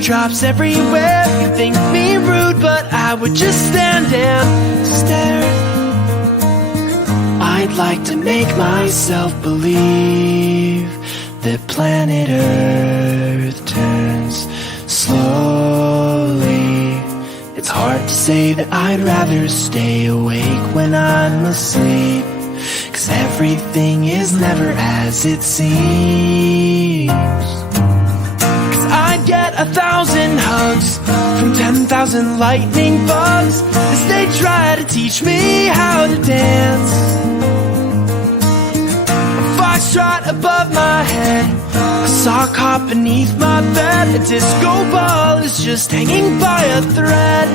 teardrops everywhere. You think me rude, but I would just stand and stare. I'd like to make myself believe that planet Earth turns slowly. It's hard to say that I'd rather stay awake when I'm asleep, 'cause everything is never as it seems. 'Cause I'd get 1,000 hugs from 10,000 lightning bugs as they try to teach me how to dance. A foxtrot above my head, a sock hop beneath my bed, a disco ball is just hanging by a thread.